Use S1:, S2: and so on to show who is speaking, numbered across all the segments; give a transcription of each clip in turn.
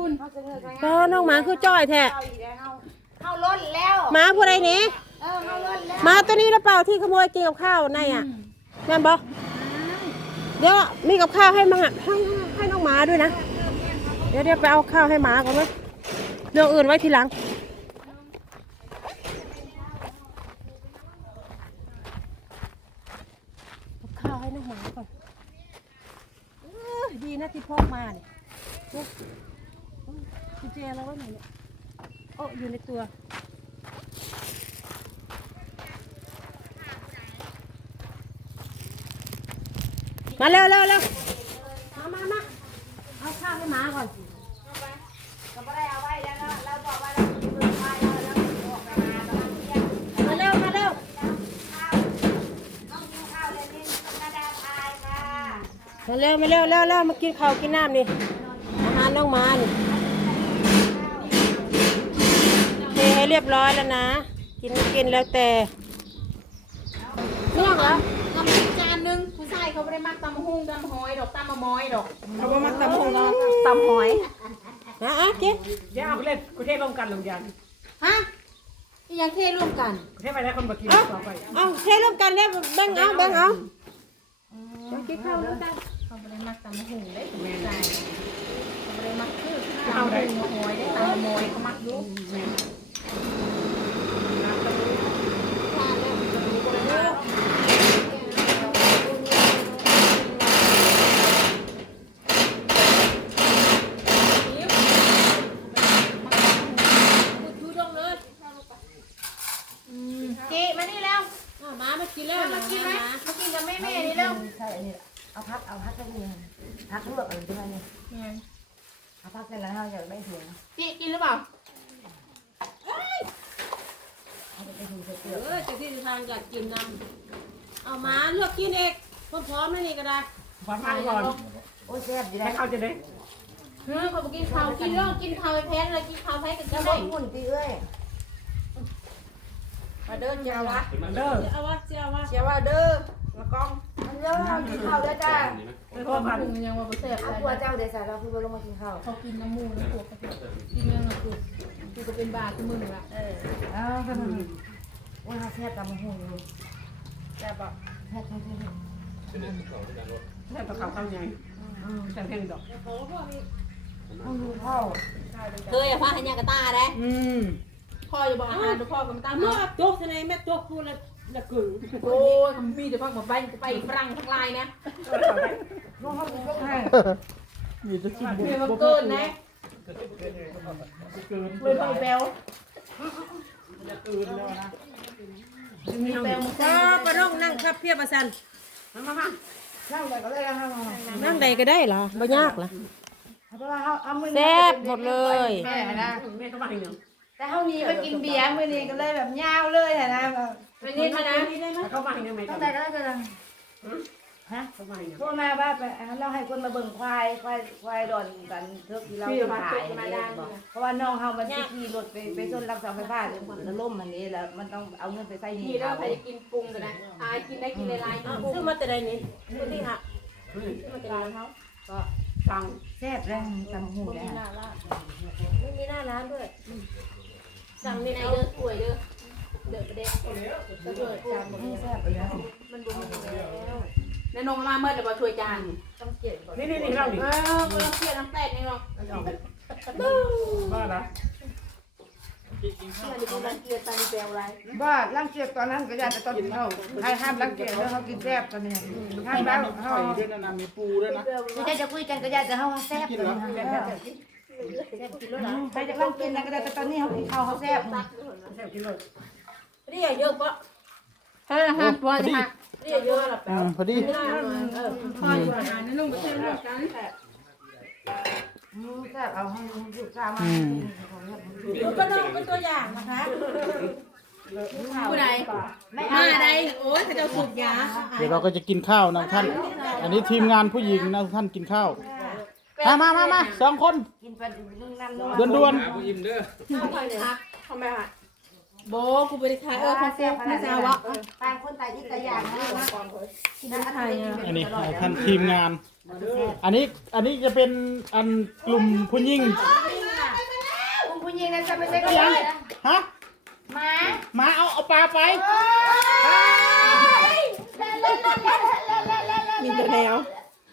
S1: คุณ
S2: ก็น้องหมาคือจ้อยแท้
S3: เข้าล้นแล้ว
S2: หมาผู้ใดนี่
S3: เข้าล้นแล้ว
S2: หมาตัวนี้หรือเปล่าที่ขโมยกินกับข้าวในอ่ะนั่นบ่เดี๋ยวมีกับข้าวให้ให้น้องหมาด้วยนะเดี๋ยวไปเอาข้าวให้หมาก่อนไหมเรื่องอื่นไว้ทีหลังข้าวให้น้องหมาก่อนดีนะที่พ่อมาเนี่ยกุญแจแล้วว่าไหนเนี่ยโอ้อยู่ในตัวมาเร็วมาเอาข้าวให้หมาก่อน
S3: ก็ไม่ได้เอาไว้แล้วเราบอกว่าเราจะเปิดไฟแล้วออกไปหาตอนนี้
S2: มาเร็ว
S3: ข้าวต้องกินข้าวเลยนี่กระดาษทายค่ะ
S2: มาเร็วมากินข้าวกินน้ำนี่อาหารน้องหมานี่เทให้เรียบร้อยแล้วนะกินแล้วแต่เรื่องเหรอ
S1: ทำจานนึงผู้ชายเขาไม่ได้มักตำหุ่งตำหอยดอกตำมะมอยดอกเขาไม่มักตำหุ่งตำหอย
S2: นะกิน
S4: เดี๋ยวเอาไปเล่นกูเทศร่วมกันลงยัน
S1: ฮะยังเทร่วมกัน
S4: กูเทศไปแล้วคนมากินต่อไป
S2: เอาเทร่วมกันได้แบ่งเอากินข้าวร่วมกัน
S1: เขาไม่ได้มักตำหุ่งได้ผู้ชายเขาไม่ได้มักคือตำหุ่งมะมอยได้ตำมะมอยเขามักยุบจีมานี่แล้ว
S2: หมามากินแล้ว
S1: มากินไหมมากินกับแม่นี่แล้ว
S3: ใช่นี่เอาพักสักนิดพักลวกอะไรใช่ไหมเนี่ยเอาพักเสร็จแล้วเราอยากได้เสียง
S1: จีกินหรือเปล่า
S2: จะที่ทางอยากกินน้ำเอาหมาเลือกกินเองพร้อมๆนี่ก็ได้
S4: ฟังฟังก่อน
S3: โอ้แซ่บดี
S4: ให้
S3: นะ
S4: เขาจะได้
S1: เขาไปกินข้าวกินแล้วกินข้าวไปแพ้เลยกินข้าวแพ้กัน
S3: จะ
S1: ก็
S3: ได้
S1: ได้
S3: หุ่นตีเอ้ย
S1: มาเดินเจ้าวะ
S4: เด้อ
S2: เอาวะเจ้าวะ
S1: เจ้าว่าเด้อละกอง
S3: มันเยอะเรากินข้าวแล้วจ้า
S4: เพราะพัน
S1: ปรุงยังว่าบ่แซ่บ
S3: เอาตัวเจ้าเดี๋ยวใส่เราคือลงมากินข้าว
S1: เขากินน้ำมูกน้ำปวกกินเรื่องน้ำปวกกูก็เป็นบาทุกมื้อละ
S3: เอาว่าแซ่บตามหุ่นอยู่
S1: แซ่บบ่
S3: แซ่บ
S4: แค่ตะเขาเข้าไงแต่เพียงดอก
S3: ต้องดูข้าว
S1: เคยอะพาหันยากระตาได้ พ่อจะบอกอาหารพ่อก็มาตาม
S2: เมื่
S1: เมื่
S2: อ
S1: อ
S2: โจกทนายแม่โจกพูดแล้วกึ่ง
S1: โอ้ยมีแต่พ่อมาไปฝรั่งทั้งลายนะ
S3: น้องเขากินก็ให้
S4: มีจะกิน
S1: มีมาเกินนะเลยพ่อแปลว
S4: จะตื่นแล้วนะ
S1: มีแปลว
S2: ก็ปะน้องนั่งครับเพียบประสัน
S4: มา
S3: นั่งแต่ก็เลยนะ
S2: นั่งใดก็ได้ล่ะไม่ยากล่ะ
S3: เพราะว่าเขาเอามือ
S2: แซ่บหมดเลย
S3: แม่นะ
S4: แม่ก็มาอีกหนึ่ง
S3: แต่เขานี้ไปกินเบียร์มือนี้ก็เลยแบบยาวเลยนะแบบ
S1: วันนี้มานะ
S4: เขามาอีกหนึ่งไหม
S3: ตั้งแต่ก็ได้กันฮะ
S4: เขามาอีกหนึ่ง
S3: พวกมาว่าไปเราให้คนมาเบิ่งควายดอนกันเทือกที่เราขายเพราะว่าน้องเขามันขี่รถไปชนรักเสาไฟฟ้าแล้วล่มมันนี้แล้วมันต้องเอาเงินไปใส่หนี้
S1: มีแล้วใครจะกินปรุงกันนะอายกินได้กินในลายกินปรุง
S2: ซื้อมาแต่ใดนี้คุณที่ค่ะ
S1: มาจากร้านเขา
S4: ก็สั่ง
S3: แซ่บแรงตำหู
S1: ไม่
S3: เลย
S1: มีหน้าร้าน
S2: ไม่มีหน้าร้านด้วย
S1: สั่งในเด้อป่วยเด้อเด้อประเด็นก็ช่วยจานหมด
S3: แซ่บไปแล้ว
S1: มันบุญแล้วในนงมาเมื่อเดี๋ยวมาช่วยจาน
S3: ต้องเก็บ
S4: นี่เราดิ
S1: เมื่อเพี้ยน้ำแตกนี่เนาะ
S4: บ้าละ
S1: เมื่อเดี๋ยวมันเกลียดตาดีแปลวอะไร
S3: ว่ารังเกียจตอนนั้นก็อยากจะต้นเขาใครห้ามรังเกียจแล้วเขากินแซ่บตอนนี้ห้ามแล้วเขา
S5: ด้วยนะมีปูด้วยนะ
S3: ไม่ใช่จะคุยกันก็อยากจะเขาแซ่บตอนนี้ใครจะต้องกินนะก็ได้แต่ตอนนี้เขากินข้าวเขาแซ่บ
S4: แซ่บกินเลย
S2: เรียกเยอะปะ
S1: เฮ้ยฮะปวดฮะ
S2: เรียกเยอะละ
S5: พอดี
S1: พ่ออยู่อาหารในนุ่งไปเชื่อมกัน
S3: แซ่บเอาให้ลูกค้ามา
S2: ก็น้องเป็นตัวอย่างนะคะ
S1: ผู้ใดมาใดโอ้ยเขาจะสูบยา
S5: เดี๋ยวเราก็จะกินข้าวนะท่าน อันนี้ทีมงานผู้หญิงนะท่านกินข้าว มาสองคน
S3: กินไปนึ่งน้ำนุ่ม
S5: ด่วน
S1: ทำไมฮะโบกูไปขายของเซลของเซลวะ
S3: ต่างคนต่างที่ต่างอย่างนะกินน้ำไทย
S5: ๆอันนี้ท่านทีมงาน อันนี้จะเป็นอันกลุ่มผู้หญิง
S3: ริงๆนะจะไม่ใช่กระไรนะ
S5: ฮะ
S3: หมา
S5: มาเอาปลาไป
S2: มีแต่แนว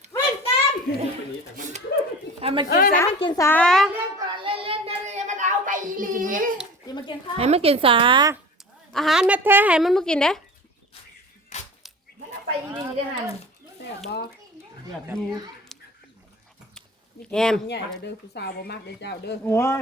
S1: ให้มัน
S2: เอ
S1: กิน
S2: อ
S1: ซะ
S2: ให้มันกินซะ
S3: เล่นก่อนเล่นๆเนี่ยมันเอาไปอีหลี
S1: จะมากินข้าว
S2: ให้มันกินซะอาหารแม่แท้ให้มันมากินเด้
S3: มันเอาไปอีหลีได้หัน
S2: แอม
S1: ใหญ่เลยเด้อผู้สาวบ่มากเด้อเจ้าเด้อ
S5: โอ้ย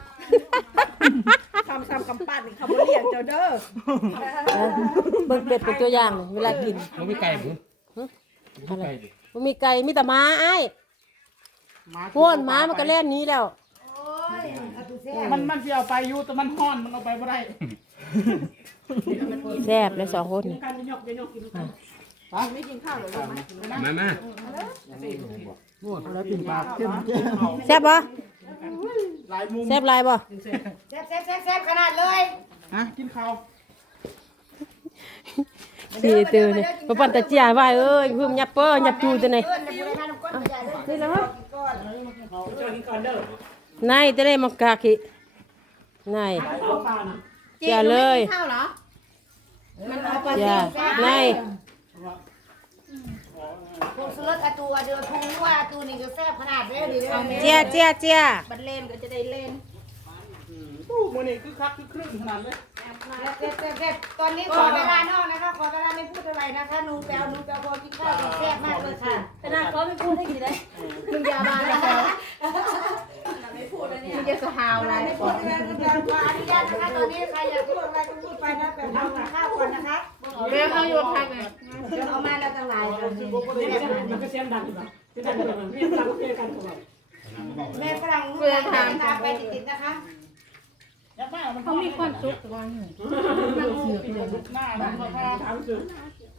S1: คำซ้ำคำปั้นนี่เขาบ่เลี้ยงเจ้าเด้อ
S2: เบิ่งเป็ดเป็นตัวอย่างเวลากิน
S6: มันไม่ไกลผม
S2: อะไรมันมีไก่มีแต่ม้าไอ้พ่นม้ามันก็เล่นนี้แล้ว
S3: โอ้ยเอาไปแซ่
S5: มันสิเอาไปอยู่แต่มันฮ้อนมันเอาไปบ่ได้
S2: แซ่บเลยสองคนนี่
S4: การยกยกกิน
S1: ไม่กินข้าวหรอลูกมั้ย
S6: มา
S5: แล้วปิ่นปลาเข้ม
S2: แซ่บบ่
S5: หลายมุม
S2: แซ่บหลายบ่
S3: แซ่บขนาดเลย
S5: ฮะกินข้าว
S2: สี่ตื่นนี่บ่ปั่นตะเจียว่าเอ้ยพึ่มยับเป้อยับจูจังได๋
S3: เพื่อนในบุรีรัมย์ก้อนใหญ่เลย
S2: นี่แล้ว
S4: เจ้ากินก่อนเด้อน
S2: ายจะได้มักกะคินาย
S4: เอาปลานะ
S2: อย่าเลย
S1: ข้าวเหรอ
S3: มันเอาไป
S2: อย่านาย
S3: ผงชูรสอาตูเดือดพุงว่าอาตูนี่ก็แซ่บขนาดเลยดิ
S2: เจียเจียเจีย
S1: บัดเล่นก็จะได้เล่น
S5: ตู้มื้อนี้คือคักคือครึ่งขนาดเลย
S3: แซ่บตอนนี้ขอเวลานอกนะคะขอเวลาไม่พูดอะไรนะคะนูแปลพอกินข้าวแซ่บมากเลยค่ะ
S1: ขนาดเขาไม่พูดให้กินได้มึงอย่ามาเลยเขาไม่พูดแล้วเนี่ยมึงจะสหาวอะไร
S3: ไม่พูดอะไรขออนุญาตนะคะตอนนี้ใครอยากพูดอะไรก็พูดไปนะแต่เอาข้าวก่อนนะคะ
S1: เรื่องเอาอยู่พักไง
S3: เดี๋ยวเอามาแล้วตั้งหลายคน
S4: มันก็เสียงดังอยู่ป่ะเสียงดังอยู่ป่ะนี่เราก็เสียงกันก่อน
S3: แม่ฝรั่งลูกตามไปติดๆนะคะ
S5: ยักษ์มากมัน
S1: เขามีความสุขตัวนึง
S5: หน้ามันก็พา
S4: ถามสุด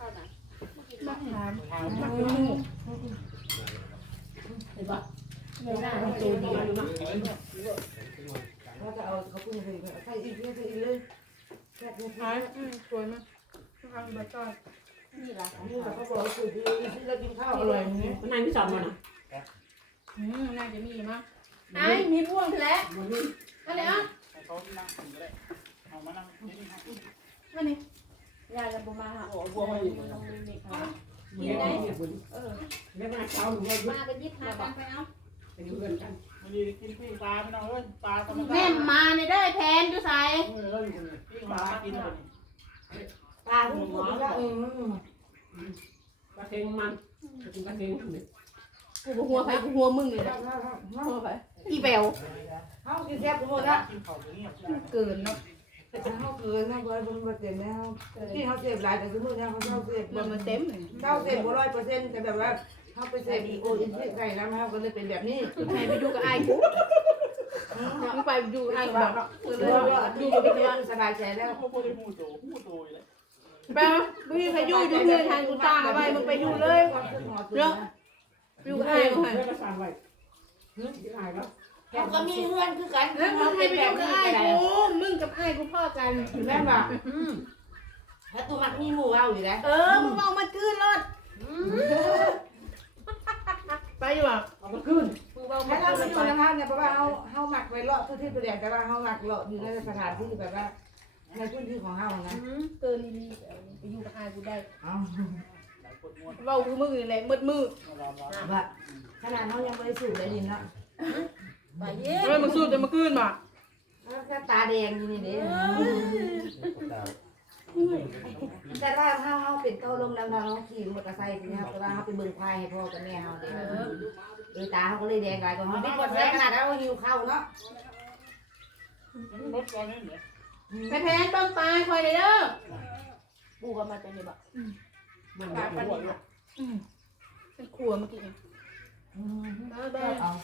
S3: เขาจะเอาเขาพูดเลยใส่อีกเลยแซ่บเลยค่ะ
S1: สวยมากทางบัตรจอยนี่ล่ะ
S3: นี่เขาบอกว่าคุยที่เรากินข้าวอร่อยนี่
S4: มันนายที่สองมานะ
S1: น่าจะมีมั้งไอ้มีพ่วงแล้วอะไรอ่ะ
S5: ให้เขานั่งกินก็ได้เอามานั่งกินให้
S1: มานี่ยายจะบ่มาหา
S5: โอ้บัวมาอีก
S4: มีอะไรเนี่ยคุณเรียกว่าเช้าหรือว่ายุ
S1: มาไปยิบหากันไปเอา
S4: เป็นเพื่อนกัน
S5: วันนี้กินปิ้งปลาพี่น้องเอ้ยปลาธรรมชา
S1: แม่
S5: ติ
S1: มาในได้แพนดูใส่
S5: ปิ้งปลากินเลย
S3: ปลาพูดแล้ว
S4: กระเทงมันกินกระเทงทำไม
S1: กูหัวไปกูหัวมึงเลยหัวไปอีแวว
S3: เขากินแซ่บหมดละ
S5: กินข้าวอย่างเงี้ย
S1: เกินเนาะ
S3: เขาเกินนะเบิร์ดมันเต็มแล้วที่เขาเสพหลายแต่สมมตินะเขาเช่าเสพ
S1: มันเต็มเลย
S3: เช่าเสพ100%แต่แบบว่าเขาไปเสพอีโออินที่ใส่แล้วเขาก็เลยเป็นแบบนี้
S1: ให้ไปดูกับไอ้กูมึงไปดูไอ้กูบอกดูกับพี่ว่า
S3: สบายใจแล้ว
S5: เขาพูดได้พูดโตเลย
S1: แปลมึงไปอยู่ดูเงินทางกูตาเอาไว้มึงไปอยู่เลยเนาะดูกับไอ้กูให้
S4: เรียกว่าสั่งไว้ที่ไหนครับ
S3: เขาก็มีเพื่อนคือกัน
S1: แล้วมึ
S3: เขา
S1: งให้
S3: เป็น
S1: ไป
S3: แบ
S1: ดู
S3: บ
S1: กับ
S3: นี้
S1: ไอ้
S3: ก็ได้
S1: กูมึงกับไอ้กูพ่อกัน
S3: แม่บอกถ้าตัวมักมีหมู่เอาอยู่แล้ว
S1: มึงเอามาคืนรถไปอยู่อ่ะ
S4: เอามาขึ้น
S1: มึงเอา
S3: ถ้า
S1: มา
S3: เรา
S1: คืน
S3: ไป
S1: ร
S3: อยู่
S1: ถ
S3: นะคะเนี่ยเพราะว่าเขาหมักไว้เลาะทุกที่ประเดี๋ยวแต่ว่าเขาหมักเลาะอยู่ในสถานที่แบบว่าในพื้นที่ของเขานะ
S1: เกินนี่ไปอยู่กับไอ้กูได้
S3: เอา
S1: เว้าคือมึงนี่แหละมืดมือ
S3: แบบขนาดเขายังไม่ได้สูบได้ดินละ
S1: ไปเย้มึงสู้จะมาคืนมา
S3: แล้วแค่ตาแดงอยู่นี่เด้แต่ว่าเขาเป็นโตลงแล้วเขาขี่มอเตอร์ไซค์ทีนี้แต่ว่าเขาไปเบิ่งควายให้พ่อกับแม่เขาเด้ตาเขาก็เลยแดงหลายกว่าเขาไม่กดแดงขนาดนั้นเขาหิวข้าวเนาะ
S5: รถตอนนี้เนี่ย
S1: ไปแพนเบิ่งตายคอยเลยเด้อปูกับมาจากนี่บ่
S4: มันแบบหัวเลย
S1: เป็นครัวเมื่อกี้เองได้
S3: เอา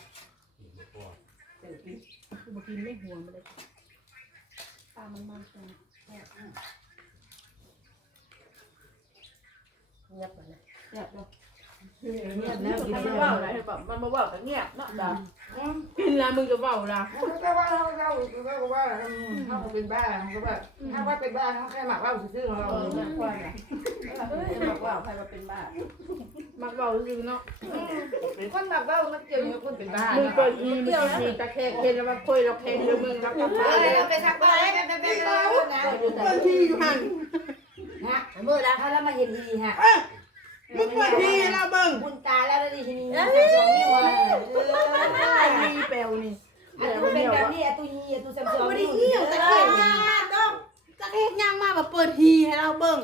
S1: คือบ่กินไม่หัวมาเลยตามันมันจังเงียบไปนะ
S3: เดี๋ยวมันมาว่าอะไรแบบมันมาว่ากันเงียบเนาะแบบกินแล้วมึงจะเว้าล่ะ
S4: ก็ว่าเราเขาเป็นบ้าเขาแบบถ้าว่าเป็นบ้าเขาแค่หมักเหล้าซื่อๆของเรา
S3: ไม่ควรอ่ะบอกว่าใครมาเป็นบ้ามักเว้าจริงเนาะ
S4: คนหมักเหล้ามันเกี่ยวกับคนเป็นบ้า
S3: มึงเปิดอีมึงมีตะแคงเห็นแล้วมาคุยเราแข่งเดี๋ยวมึงรับกลับมา
S4: เราไปสักบ้าแล้วไปนะ
S3: บางทีอยู่หัน
S4: ฮะเมื่อแล้วถ้าเรามาเห็นดีฮะ
S3: มึงเปิดทีเราเบิ่ง
S4: บุญตาแล้วดีทีนี้สองนิ้วอ่ะ
S3: มีเปลวนี่
S4: อันนี้เป็นแบบนี้อะตุฮีอะตุซัมซุง
S3: ไม่ได้เหี้ยวตะแคงต้องตะแคงย่างมาแบบเปิดทีให้เราเบิ่ง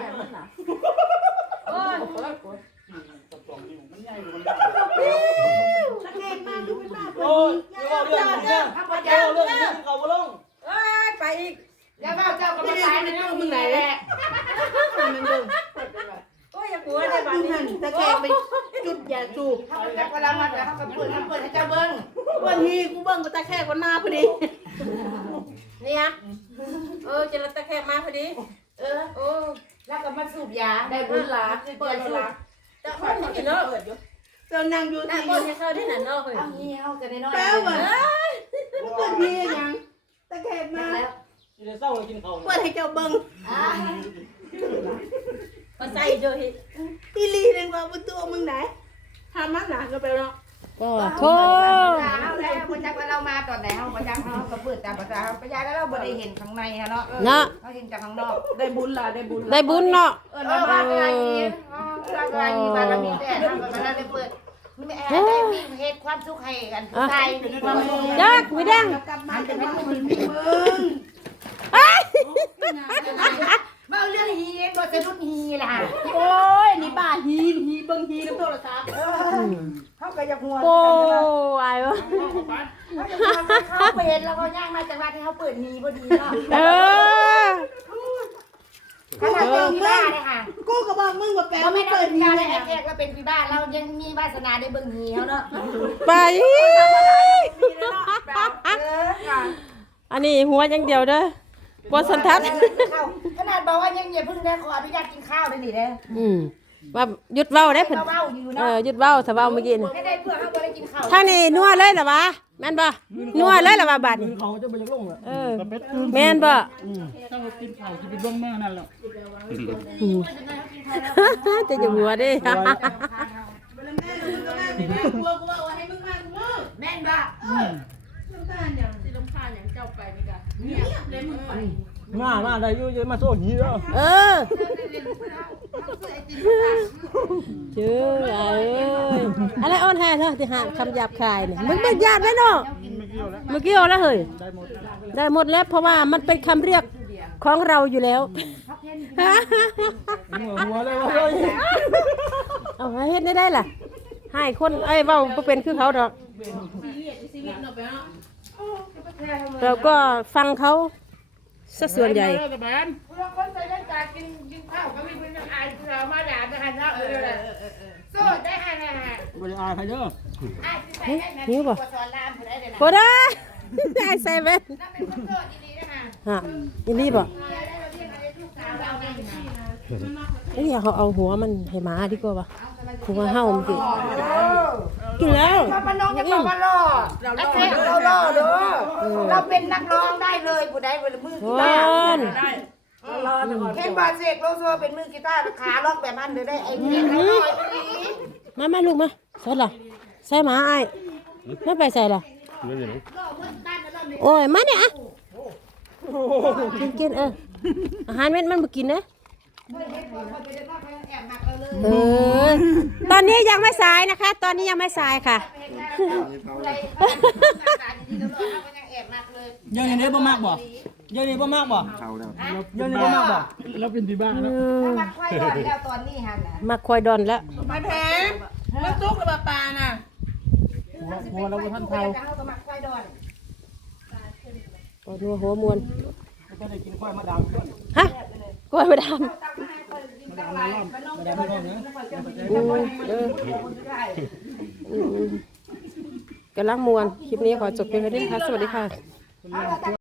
S3: ตะแคงมาดูเป็นบ้า
S5: โอ้ยอย่าเรื่องเรื่องเรื่องเขาบ่ลง
S3: ไปอีก
S4: แล้วว่าเจ้าก็มาตายในเรื่องมึงไหนแหละ
S3: มันเบิ่งโอ้ยอย่าหัวได้บ้านนี้ตะแคงไปจุดอย่าจูบ
S4: เขาจะกำลังมาแล้วเขาก็เปิดให้เจ้าเบิ้ง
S3: วันนี้กูเบิ่งก็ตะแคงคนมาพอดี
S2: เนี่ยจะตะแคงมาพอดี
S4: แล้วก็มาสูบยา
S3: ได้บุญหลา
S4: เปิดสูบ
S2: จะคนที่เนาะ
S3: เจ้านางอยู่
S2: น่า
S3: ที่
S2: คนจะเข้าได้น่ะเนาะเฮ้ย
S4: เอาเงี้ยเอากันน้อย
S3: แป้วอ่ะเปิดทียังตะแคงมา
S4: แล้ว
S5: จะเศร้ากินเขา
S3: เปิดให้เจ้าเบิ่ง
S2: มาใส่เจอเฮ็ด
S3: อีลีเรื่องว่าประตูมึงไหนทำมันหนาก็ไปเนาะ
S2: ก็โท
S4: เอาแล้วคนจักว่าเรามาตอนไหนเขาคนจักเขาก็เปิดตามภาษาเขาไปยาแล้วเราบ่ได้เห็นข้างในเนาะ
S2: เนาะ
S4: เขาเห็นจากข้างนอก
S3: ได้บุญล่ะได้บุญ
S2: ได้บุญเนาะ
S4: ว่าอะไรนี้ว่าอะไรบารมีแต่ทำแบบนั้นเลยเปิดไม่แอบได้มีเหตุความสุขให้กันผู้ชายความ
S2: ยักมีแดง
S3: กลับมาจะมาบุญมึง
S4: มาเรื่องฮีก็จะรุ่นฮีล่ะ
S3: โอ้ยนี่บ้าฮีเบิ่งฮีน้ำโทรศัพท์
S4: เขาก็จะหัว
S2: โอ้อายวะ
S4: เขาไปเห็นแล้วเขาย่างมาจากวัดที่เขาเปิดฮีพอดีเนาะ
S2: เออ
S4: ขนาดเป็นพี่บ้าเลยค่ะ
S3: กูก็บอกมึงว่าแปล
S4: เราไม่
S3: ไม่
S4: ได้
S3: เปิด
S4: เป็น
S3: ฮี
S4: พี่บ้า
S3: เล
S4: เลย ย
S3: นะ
S4: แรกเราเป็นพี่บ้าเรายังมีวาสนาได้เบิ่งฮีเขาเนาะ
S2: ไป
S4: ค่ะ
S2: อันนี้หัวอย่างเดียวเด้อบนสันทัด
S4: ขนาดบอกว่ายังอย่าเพิ่งได้ขออนุญาตกินข้าวเลยนี่เด้อ
S2: ว่าหยุดเว้าได้เพิ่น
S4: เบาๆอยู่
S2: เอ
S4: เนาะ
S2: อหยุดเว้าถ้าเว้าเมื่อกี้น่ะ
S4: ไม่ได้เพื่อเขาบ่ได้กินข้าว
S2: ทางนี้นัวเลยเหรอวะแม่นบ่นัวเลยเหรอวะบัดนี้
S5: เขาจะไปยังลงเลย
S2: เออ
S5: ตะเป็ด
S2: แม่นบ่
S5: ถ้าเรากินข้าวจะไปลงแม่นั่นแหละ
S2: จะจะหัวเด้
S3: กลัวกูว่าให้มึงมากูมึง
S4: แม่นบ่
S5: มาได้อยู่จะมาโซ่หีแล้ว
S2: เออเจ้อเอ้ยอะไรอ่อนแฮเนาะที่หาคำหยาบคายเนี่ยมึงเป็นญาติไหมเนาะ
S5: ไม่เกี่ยวแล้ว
S2: เมื่อกี้เอาแล้วเฮ้ย
S5: ได้หมด
S2: ได้หมดแล้วเพราะว่ามันเป็นคำเรียกของเราอยู่แล้ว
S5: หัวเลย
S2: เอาให้เฮ็ดได้ล่ะให้คนไอ้เว้าบ่เป็นคือเขาดอกเราก็ฟังเขาซะส่วนใหญ่
S4: เราคนใส่ได้จากกินข้าวก็มีเพิ่นอายเรามาด่าจะหันเนาะโซ่ได้หัน
S5: บริอายใครเด้อ
S4: อายสิใส่ได้แม่สอนรามผู้ใดได้นะ
S2: บ่ได้ได้ใส่แว่น
S4: นั่นเป็นคนโซ่ดีๆนะคะ
S2: ฮะอีนี่บ่
S4: ได้เราเรียกอะไรลูกสาวเราได้นะ
S2: เอ้ยเขาเอาหัวมันให้หมาดีกว่าปะหัวเห่ามันสิกินแล้ว
S4: ถ้ามันน้องจะบอกว่าล่อนักแข่งเราล่อเด้อเราเป็นนักร้องได้เลยผู้ใดเป็นมือกี
S2: ว
S4: ตาร์
S2: น
S4: เห็นบาเสกโลโซเป็นมือกีตาร์ขาล็อกแบบนั้นเลยได้ไอ้เด็กน้อยไปดิ
S2: มาลูกมาใส่ล่ะใส่หมาไอ้ไม่ไปใส่ล่ะโอ้ยมาเนี่ยอ่ะกินอาหารเม็ดมันบ่กินนะตอนนี้ยังไม่สายนะคะ ตอนนี้ยังไม่สายค่ะ
S5: ยังอย่างนี้บ่มากบ่ยังอย่างนี้บ่มากบ่ยังอย่างนี้บ่มากบ่เราเป็นที่บ้านแล้ว
S4: มาควายดอนแล้วตอนนี้ฮะนะ
S2: มาคอยดอนแล้ว
S3: มาแพงมาตุกหรือปลาน่ะ
S5: หัวเราท่านเทา
S4: เขาก็มาควายดอน
S2: นัวหัวมวน
S5: ก็ได้กินข้าวมาดามก่อน
S2: ฮะกล้วยมาด
S5: มาดามไม่ร้อนมาดามไม่ร้อนเนอะ
S2: ำกำลังมวนคลิปนี้ขอจบเพียงเท่านี้ค่ะสวัสดีค่ะ